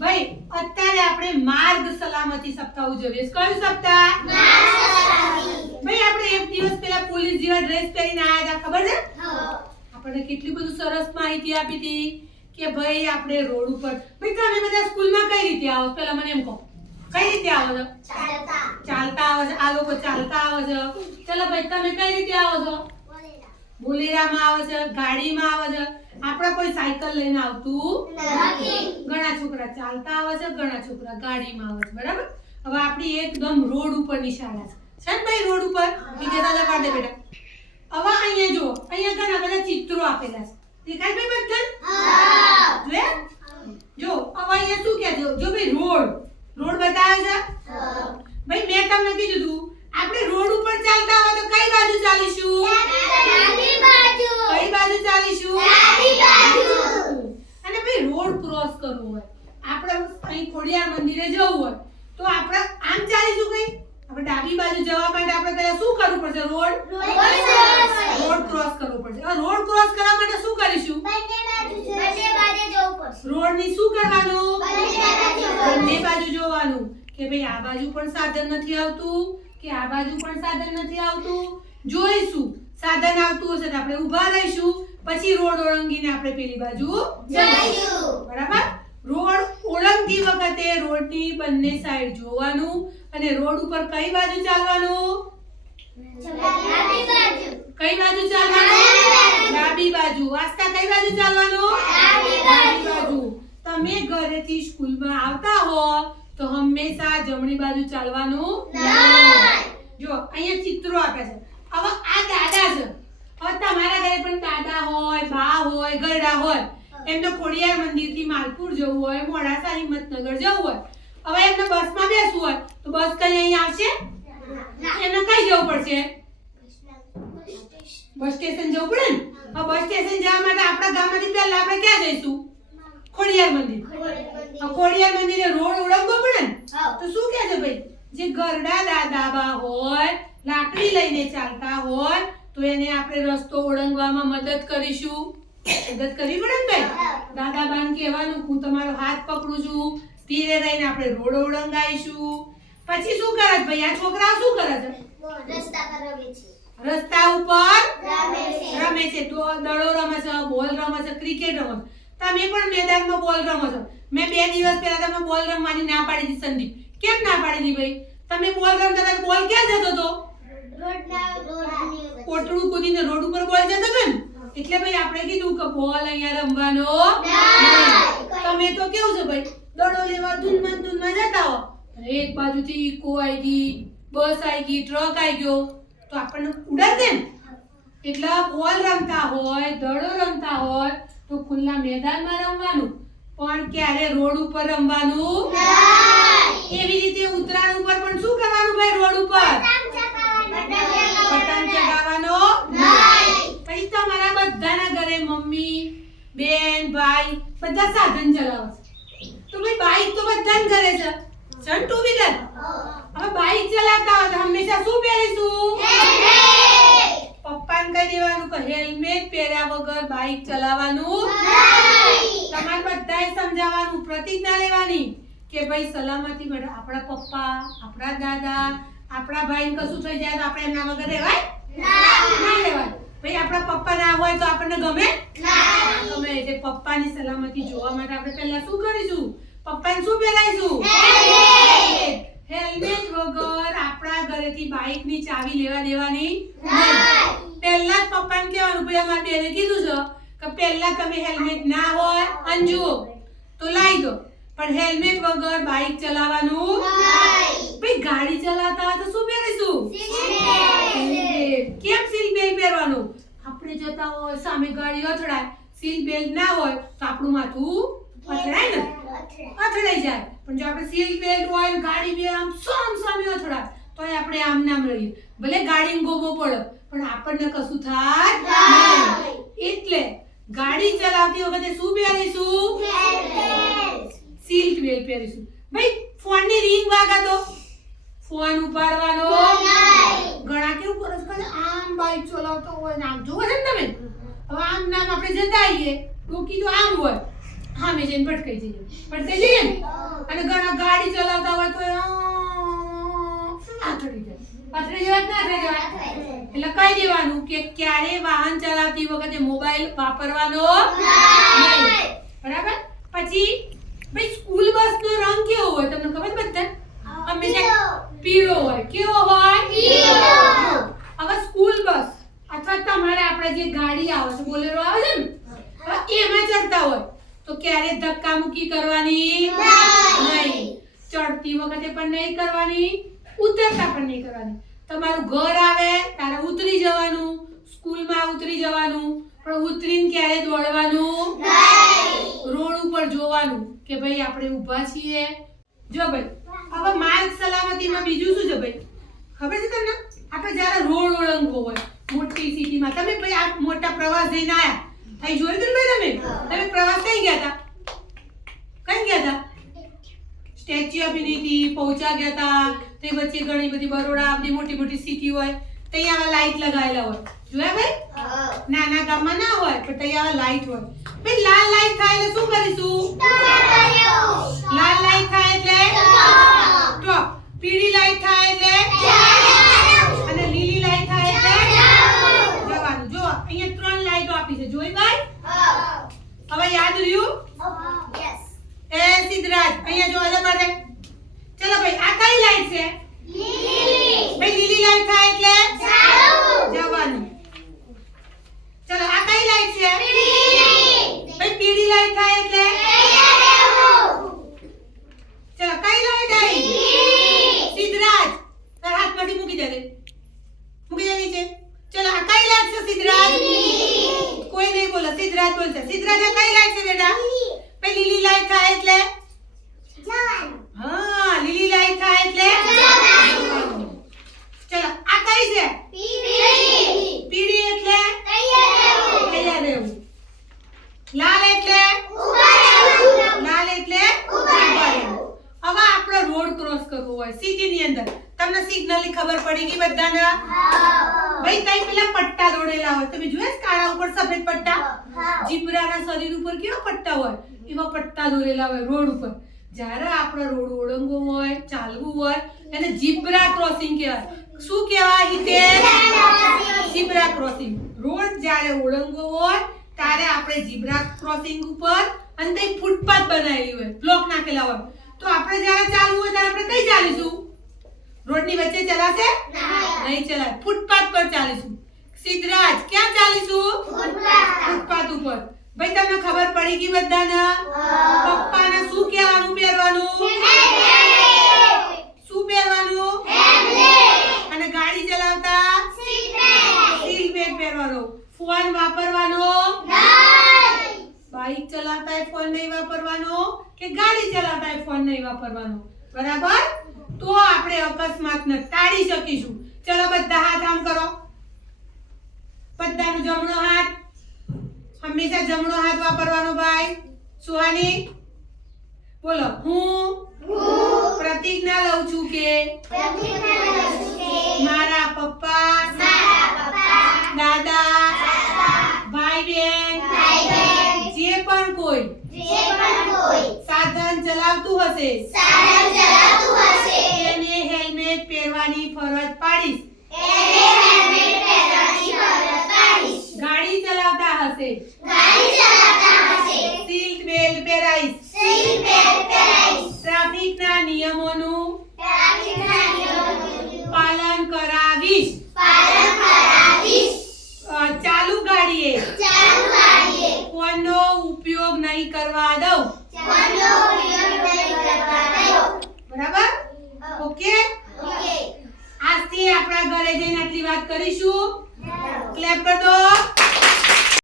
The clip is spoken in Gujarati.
ભાઈ અત્યારે આપણે માર્ગ સલામતી સપ્તાહ ઉજવીએ. કયું સપ્તાહ? ભાઈ આપણે એક દિવસ પહેલા પોલીસ જેવા ડ્રેસ પહેરીને આયા હતા, ખબર છે? આપણને કેટલી બધું સરસ માહિતી આપી હતી કે ભાઈ આપણે રોડ ઉપર. ભાઈ તમે બધા સ્કૂલમાં કઈ રીતે આવો? પહેલા મને એમ કહો, કઈ રીતે આવો છો? ચાલતા આવો છો? આ લોકો ચાલતા આવો છો? ચલો ભાઈ તમે કઈ રીતે આવો છો? બોલેરામાં આવે છે, ગાડીમાં આવે છે. આપણા કોઈ સાયકલ લઈને આવતું નથી. ઘણા છોકરા ચાલતા આવે છે, ઘણા છોકરા ગાડીમાં આવે છે, બરાબર? હવે આપણી એકદમ રોડ ઉપરની શાળા છે ને ભાઈ, રોડ ઉપર નીચે દાદા પાડે બેટા. હવે અહીંયા જો, અહીંયા ઘણા બધા ચિત્રો આપેલા છે, દેખાય ભાઈ બધા? જોયા? જો હવે અહીંયા શું કહે છે? જો ભાઈ રોડ બતાવે છે. ભાઈ મેં તમને કીધું હતું આપણે રોડ ઉપર ચાલતા હોય તો કઈ બાજુ ચાલીશું? ડાબી બાજુ. કઈ બાજુ ચાલીશું? ડાબી બાજુ. અને ભાઈ રોડ ક્રોસ કરવો હોય, આપણે અહીં ખોડિયાર મંદિરે જવું હોય તો આપણે આમ ચાલીશું કઈ? આપણે ડાબી બાજુ જવા માટે આપણે પહેલા શું કરવું પડશે? રોડ ક્રોસ કરવો પડશે. હવે રોડ ક્રોસ કરવા માટે શું કરીશું? બંને બાજુ જવું પડશે. રોડ ની શું કરવાનું? બંને બાજુ જોવાનું કે ભાઈ આ બાજુ પણ સાધન નથી આવતું કે આ બાજુ પણ સાધન નથી આવતું. જોઈશું સાધન આવતું હશે તો આપણે ઊભા રહીશું, પછી રોડ ઓળંગીને આપણે પેલી બાજુ જઈશું, બરાબર? રોડ ઓળંગતી વખતે રોડની બંને સાઈડ જોવાનું અને રોડ ઉપર કઈ બાજુ ચાલવાનું? ડાબી બાજુ. કઈ બાજુ ચાલવાનું? ડાબી બાજુ. આસ્તા કઈ બાજુ ચાલવાનું? ડાબી બાજુ. તમે ઘરેથી સ્કૂલમાં આવતા હો તો હંમેશા જમણી બાજુ ચાલવાનું નહીં. જો અહીંયા ચિત્રો આપે છે. હવે આ દાદા છે. હવે તમારા ઘરે પણ દાદા હોય, બા હોય, ગરડા હોય. એમને ખોડિયાર મંદિરથી માલપુર જવું હોય, મોડાસા હિંમતનગર જવું હોય. હવે એમને બસમાં બેસવું હોય તો બસ કઈ અહીં આવશે? એમને કઈ જવું પડશે? બસ સ્ટેશન જવું પડે ને. હવે બસ સ્ટેશન જવા માટે આપણા ગામમાંથી પહેલા આપણે ક્યાં જઈશું? ખોડિયાર મંદિર. ખોડિયાર મંદિરે રોડ ઓળંગવો પડે ને. તો શું કહે છે ભાઈ? જે ગરડા દાદા બા હોય, લાકડી લઈને ચાલતા હોય તો એને આપણે રસ્તો ઓળંગવામાં મદદ કરીશું. મદદ કરવી પડે ને ભાઈ? દાદા બાને કહેવાનું હું તમારો હાથ પકડું છું, ધીરે રહીને આપણે રોડ ઓળંગાઈશું. પછી શું કરે ભાઈ આ છોકરા? શું કરે છે? રસ્તા ઉપર રમે છે. તો દડો રમે છે, બોલ રમે છે, ક્રિકેટ રમે છે. તમે પણ મેદાનમાં બોલ રમો છો. મેં 2 દિવસ પહેલા તમને બોલ રમવાની ના પાડી દીધી સંદીપ. કેમ ના પાડી દીધી ભાઈ? તમે બોલ રમતા હતા, બોલ ક્યાં જતો હતો? કોટડું કૂદીને રોડ ઉપર બોલ જતો હતો ને. એટલે ભાઈ આપણે કીધું કે બોલ અહીંયા રમવાનો નહીં. તમે તો કેવું છે ભાઈ? દડો લેવા ધૂનમાં જતા હો. એક બાજુથી ઇકો આવી ગઈ, બસ આવી ગઈ, ટ્રક આવી ગયો તો આપણને ઉડાડે ને. એટલે બોલ રમતા હોય, દડો રમતા હોય તો ખુલ્લા મેદાનમાં રમવાનું, પણ ક્યારે રોડ ઉપર રમવાનું નહીં. એવી રીતે ઉત્તરાયણ ઉપર પણ શું કરવાનું ભાઈ? રોડ ઉપર પતંગ ચગાવવાનો નહીં. પછી તમારા બધાના ઘરે મમ્મી, બેન, ભાઈ બધા સાધન ચલાવે છે. તો ભાઈ બાઈક તો બધાના ઘરે છે, ટુ વ્હીલર. હવે બાઈક ચલાવતા હોય તો હંમેશા શું પહેરીશું? પપ્પાને કહી દેવાનું કે હેલ્મેટ પહેર્યા વગર બાઈક ચલાવવાનું નહીં. તમારે બધાએ સમજાવવાનું, પ્રતિજ્ઞા લેવાની કે ભાઈ સલામતી માટે આપણા પપ્પા, આપણા દાદા, આપણા ભાઈને કશું થઈ જાય તો આપણે એમના વગર રહેવાય ના રહેવાય. ભાઈ આપણા પપ્પા ના હોય તો આપણને ગમે ગમે. એટલે પપ્પાની સલામતી જોવા માટે આપણે પહેલા શું કરીશું? પપ્પાને શું પહેરાઈશું? હેલ્મેટ વગર આપણા ઘરેથી બાઈકની ચાવી લેવા દેવાની નહીં. પહેલા જ પપ્પાને કહેવાનું ભાઈ અમારી બેને કીધું છે કે પહેલા તમે હેલ્મેટ ના હોય અંજુઓ તો લાવી દો, પણ હેલ્મેટ વગર બાઈક ચલાવવાનું નહીં. ભાઈ ગાડી ચલાવતા હોય તો શું પહેરીશું? કેમ સીટ બેલ્ટ પહેરવાનું? આપણે જતા હોય સામે ગાડી અથડાય, સીટ બેલ્ટ ના હોય તો આપણું માથું અથડાય ને, અથડાઈ જાય. પણ જો આપણે સીટ બેલ્ટ હોય ને ગાડી બે આમ સામે અથડાય તો આપણે આમ નામ રહીએ. ભલે ગાડીને ગોબો પડે પણ આપણને કશું થાય નહીં. એટલે ગાડી ચલાવતી વખતે શું પહેરીશું? Seat belt પહેરીશું. ભાઈ ફોનની રિંગ વાગે તો ફોન ઉપાડવાનો નહીં. ઘણા કેવું કરે છે? આમ બાઈક ચલાવતો હોય ને આમ જોવો છે ને તમે. હવે આમ નામ આપણે જતા આવીએ, ડોકી તો આમ હોય હા મેં જઈને ભટકાઈ જઈએ ને અને ઘણા ગાડી ચલાવતા હોય તો પાથરી જાય ના થઈ જાય એટલે કહી દેવાનું કે ક્યારે વાહન ચલાવતી વખતે મોબાઈલ વાપરવાનો નહીં બરાબર પછી ભાઈ સ્કૂલ બસ નો રંગ કેવો હોય તમને ખબર બધા હંમેશા પીળો હોય કેવો હોય પીળો હવે સ્કૂલ બસ અથવા તમારે આપણે જે ગાડી આવે છે બોલેરો આવે છે ને એમાં ચડતા હોય તો ક્યારે ધક્કા મુક્કી કરવાની નહીં ચડતી વખતે પણ નહીં કરવાની ઉતરતા પણ નહીં કરવાની તમારું ઘર આવે ત્યારે ઉતરી જવાનું સ્કૂલમાં ઉતરી જવાનું પણ ઉતરીને ક્યારે દોડવાનું નહીં રોડ ઉપર જોવાનું કે ભાઈ આપણે ઊભા છીએ જો ભાઈ હવે માર્ગ સલામતીમાં બીજું શું છે ભાઈ ખબર છે તમને આપણે જ્યારે રોડ ઓળંગવો હોય મોટી સિટીમાં તમે ભાઈ આ મોટા પ્રવાસ જઈને આયા થઈ જોયું તું ભાઈ તમે પ્રવાસ કઈ ગયા હતા સ્ટેચ્યુ ઓફ યુનિટી પહોંચા ગયા હતા તે વચ્ચે ઘણી બધી બરોડા બધી મોટી મોટી સિટી હોય ત્યાં આવા લાઈટ લગાવેલા હોય જોયા ભાઈ નાના ગામમાં ના હોય પણ ત્યાં આવા લાઈટ હોય ભાઈ લાલ લાઈટ થાય એટલે શું કરીશું લાલ લાઈટ થાય એટલે સ્ટોપ પીળી લાઈટ થાય એટલે અને લીલી લાઈટ થાય એટલે જવાનું જો અહીંયા 3 લાઈટો આપી છે જોઈ ભાઈ હવે યાદ રહ્યું એ સિદ્ધરાજ અહીંયા જો અલગ પડે ચલો ભાઈ આ કઈ લાઈટ છે લીલી ભાઈ લીલી લાઈટ થાય એટલે જવાનું ચલો આ કઈ લાઈટ છે પીળી ભાઈ પીળી લાઈટ થાય એટલે ચલો કઈ લાઈટ આવી સિદ્ધરાજ તાર હાથમાંથી મૂકી દે નીચે ચલો આ કઈ લાઈટ છે સિદ્ધરાજ કોઈ નહીં બોલે સિદ્ધરાજ બોલશે સિદ્ધરાજ આ કઈ લાઈટ છે બેટા ભાઈ લીલી લાઈટ થાય એટલે હા લીલી લાઈટ થાય એટલે ચલો આ કઈ છે પીળી એટલે તૈયાર રહેવું લાલ એટલે લાલ એટલે ઊભા રહેવું હવે આપણે રોડ ક્રોસ કરવો હોય સિટી ની અંદર તમને સિગ્નલ ની ખબર પડી ગઈ બધાને ભાઈ તઈ પેલા પટ્ટા દોડેલા હોય તમે જોયા કાળા ઉપર સફેદ પટ્ટા જીબ્રાના શરીર ઉપર કેવા પટ્ટા હોય એવા પટ્ટા દોરેલા હોય રોડ ઉપર જ્યારે આપણો રોડ ઓળંગવો હોય ચાલવું હોય એને જીબ્રા ક્રોસિંગ કહેવાય શું કહેવાય હિતેશ જીબ્રા ક્રોસિંગ રોડ જ્યારે ઓળંગવો હોય ત્યારે આપણે જીબ્રા ક્રોસિંગ ઉપર અને તે ફૂટપાથ બનાવેલી હોય બ્લોક નાખેલા હોય તો આપણે જ્યારે ચાલવું હોય ત્યારે આપણે કઈ ચાલીશું રોડની વચ્ચે ચલાશે નહીં ચલાય ફૂટપાથ પર ચાલીશું સિદ્ધરાજ ક્યાં ચાલીશું ફૂટપાથ ઉપર ભાઈ તમને ખબર પડી ગઈ બધાને પપ્પાને શું કહેવાનું પહેરવાનું શું પહેરવાનું અને ગાડી ચલાવતા સીટ બેલ્ટ પહેરવાનો ફોન વાપરવાનો બાઇક ચલાવતા ફોન નહીં વાપરવાનો કે ગાડી ચલાવતા ફોન નહીં વાપરવાનો બરાબર તો આપણે અકસ્માતને ટાળી શકીશું ચલો બધા હાથ આમ કરો બધાનો જમણો હાથ હંમેશા જમણો હાથ વાપરવાનો ભાઈ સુહાની બોલો હું પ્રતિજ્ઞા લઉં છું કે મારા પપ્પા દાદા ભાઈ બહેન જે પણ કોઈ સાધન ચલાવતું હશે એને હેલ્મેટ પહેરવાની ફરજ પાડીશ ગાડી ચલાવતા હશે સીટ બેલ્ટ પહેરાઈશ ટ્રાફિકના નિયમોનું પાલન કરાવીશ ચાલુ ગાડીએ ફોનનો ઉપયોગ નહીં કરવા દઉં બરાબર ઓકે આજથી આપણા ઘરે જઈને આટલી વાત કરીશું